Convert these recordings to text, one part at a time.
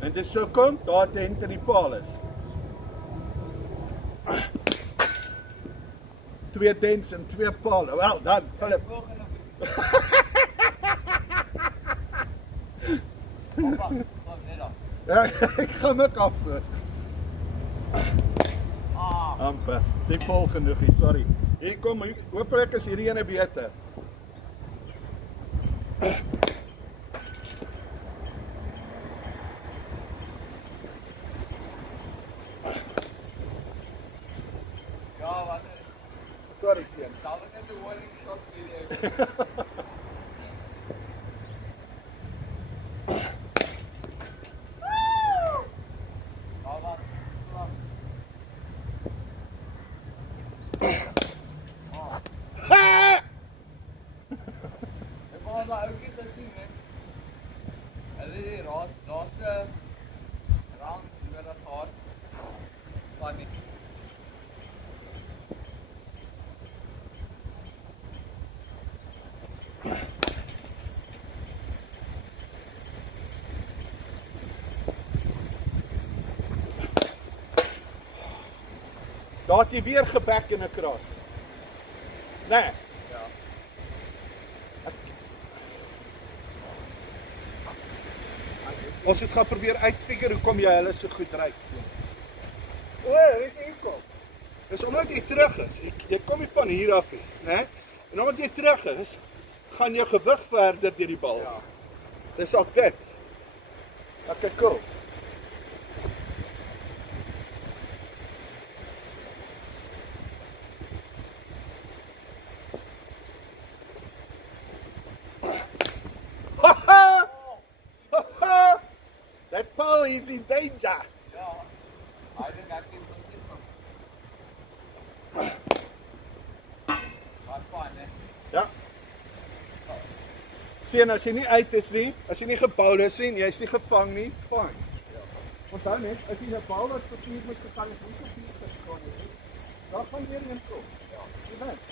En dis so kom, daar dent in die paal is. 2 dents en 2 pale. Wel, dan, Philip. Ja, ek gaan my af. Amper. Die vol genoeg hier, sorry. Hier kom, hoopelik is hierdie ene beter. Ja, wat? Sorry, seun. Sal ek net 'n warning shot video. Daar het jy weer gebek in 'n kras. Nee. Ja. Ons het gaan probeer uitfigure hoe kom jy hulle so goed ry. O, weet jy kom. Dis omdat jy terug is. Jy kom nie van hier af nie, né? En omdat jy terug is, gaan jou gewig verder deur die bal. Ja. Dis ook dit. Okay, cool. That pole is in danger. Ja. I think I can put this one. Wat fyn, hè? Ja. Sien, as jy nie uit is nie, as jy nie gebou is nie, jy's nie gevang nie, fyn. Ja. Onthou net, as jy 'n bal wat vir 4 moet gevang is, nie vir 4 geskoon nie. Dan gaan weer een kom. Ja, jy weet.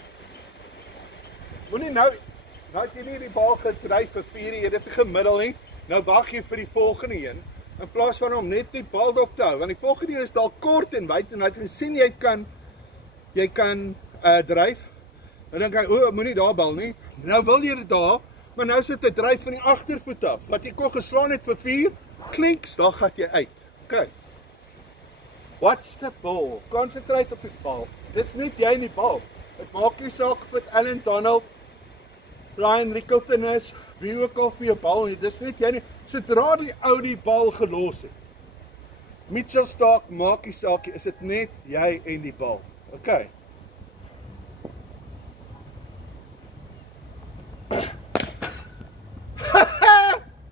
Moenie nou het jy nie die bal gedryf vir 4, jy het dit gemiddel nie. Nou wag jy vir die volgende een in plaas van om net die bal dop te hou, want die volgende een is dalk kort en wyd en jy sien jy kan dryf. Dan dink hy, o, moenie daar bal nie. Nou wil jy dit daar, maar nou sit 'n dryf van die agtervoet af. Wat jy kon geslaan het vir 4, klinks, dan gaan jy uit. Okay. Watch the ball. Concentrate op die bal. Dit's net jy in die bal. Dit maak nie saak of dit Allen Donald, Ryan Rickelton is, wie ook al vir jou bal nie. Dis net jy nie. Sodra die ou die bal gelos het. Mitchell Stark maak nie saak, is dit net jy en die bal. Okay.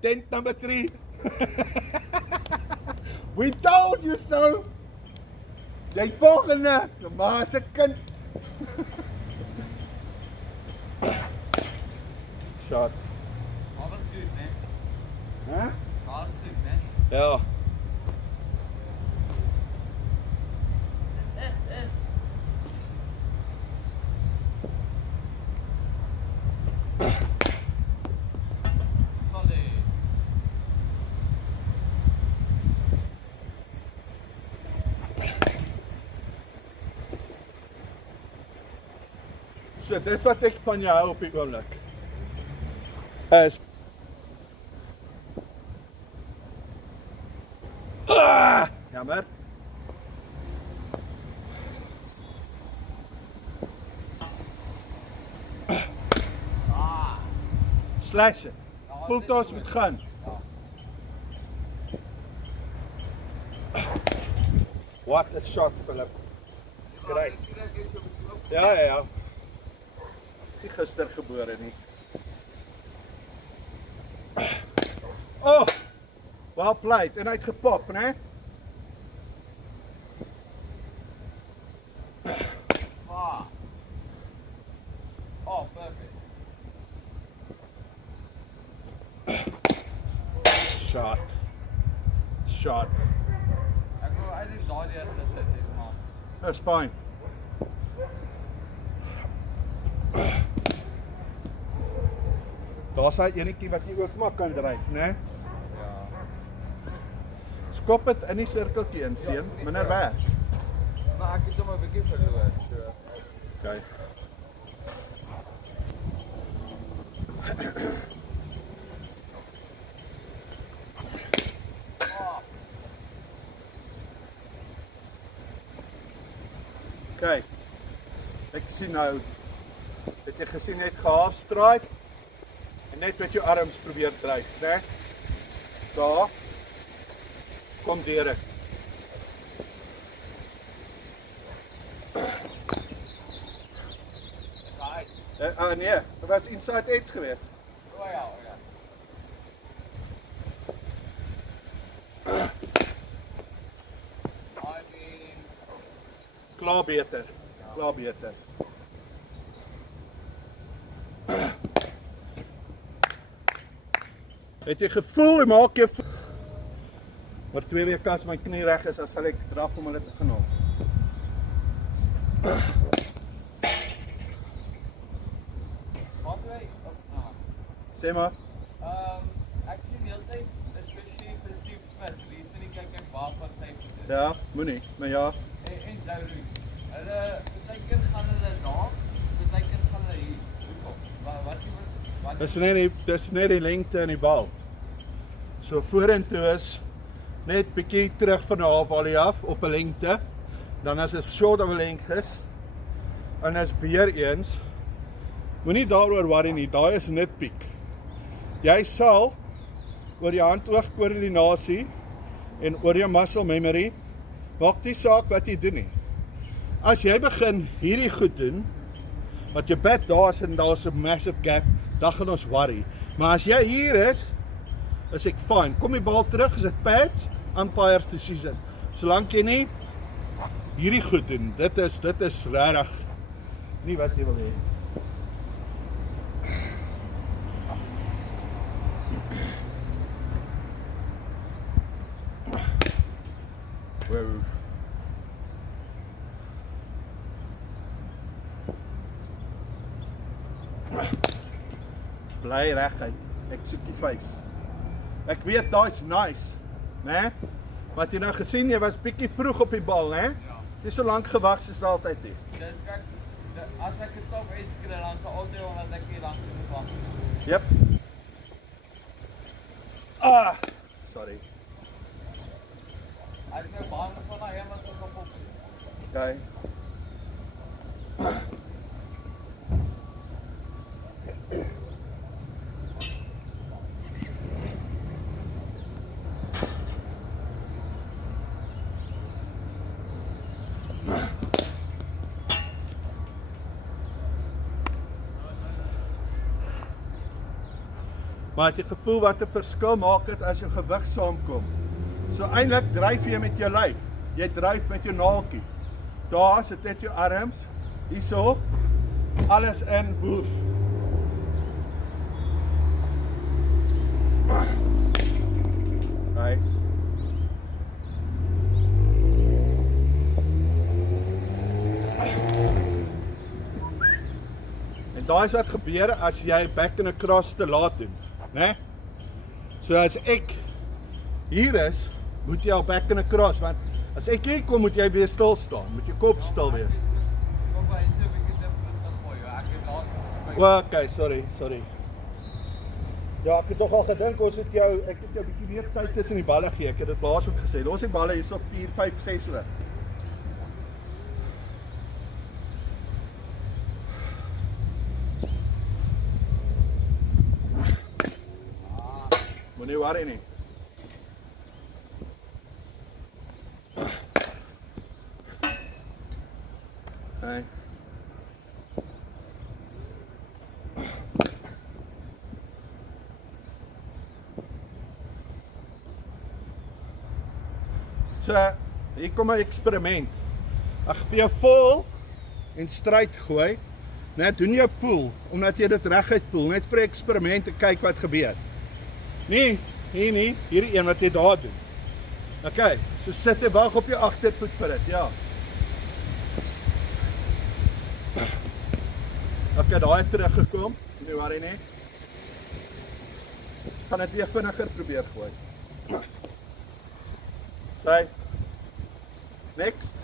Dent number 3. We told you so. Jy volgende, maar se kind. Shot. Wat doen, hè? Hè? Wat doen, hè? Ja. So, dis wat ek van jou hou op die oomblik. Is jammer. Slash it. Fulltoss moet gaan. What a shot, Philip. Great. Ja. Ek is gister gebore nie. Oh! Well played. En hy het gepop, né? Oh, perfect. Shot. Ek wou eintlik daai gesit het, maar That's fine. Daar's hy enetjie wat jy ook maar kan dryf, né? ja. Kop het in die sirkeltjie in, seun, minder werk. Maar ek het hom 'n bietjie verloor, so. Okay. Okay. Ek sien nou, het jy gesien net gehalfstrike en net met jou arms probeer dryf, né? Daar. Kom deur. Nee, dit was inside edge geweest. O ja, o ja. I mean, Klaar beter. Klaar beter. Het jy gevoel, jy maak jou maar 2 weke as my knie reg is, as sal ek draf om hulle te gaan haal. wat jy Sê maar. ek sien die hele tyd, especially vir Steve Smith, die sien nie kyk ek waar van sy is. Ja, moenie, maar ja. En Dowry. Hulle partykeer gaan hulle daar, partykeer gaan hulle hier. Hoekom? Wat Dis net die lengte in die bal. So vorentoe is net bietjie terug van die halfvolley af op 'n lengte. Dan as dit short of 'n lengte is. En as weer eens moenie daaroor worry nie, daai is net piek. Jy sal oor jou hand-oog koördinasie en oor jou muscle memory maak nie saak wat jy doen nie. As jy begin hierdie goed doen, wat jou bat daar is en daar's 'n massive gap, dan gaan ons worry. Maar as jy hier is ek fine. Kom die bal terug, is dit pads, umpire's decision. Solank jy nie hierdie goed doen, dit is regtig nie wat jy wil hê. Wow. Bly reguit. Ek soek die face. Ek weet daai's nice, né? Wat jy nou gesien, jy was bietjie vroeg op die bal, né? Ja. Jy so lank gewag soos altyd nie. Dis kyk, as ek 'n top edge kry, dan sal altyd omdat ek nie lank genoeg wag. Yep. Sorry. Ek is nou bang van daai een wat so kapot is. Okay. Maar het jy gevoel wat 'n verskil maak dit as jou gewig saamkom? So eintlik dryf jy met jou lyf. Jy dryf met jou naaltjie. Daar sit net jou arms. Hierso. Alles in boef. Right. En daai is wat gebeur as jy back and across te laat doen. Né? So as ek hier is, moet jy al back and across, want as ek hier kom, moet jy weer stil staan, moet jou kop stil wees. Kom by, so 'n bietjie te gooi, ek het laat. Okay, sorry. Ja, ek het tog al gedink ek het jou bietjie meer tyd tussen die balle gee. Ek het dit laas ook gesê. Los die balle hierso 4, 5, 6 oor. Moenie worry nie. Hey. So, hier kom 'n eksperiment. Ek gaan vir jou vol en stryd gooi. Net doen jou pool omdat jy dit reguit pool, net vir 'n eksperiment en kyk wat gebeur. Nee, hierdie een wat jy daar doen. Okay, so sit jy wag op jou agtervoet vir dit, ja. Okay, daai het teruggekom. Nee, worry nie. Gaan dit weer vinniger probeer gooi. Sy. Next.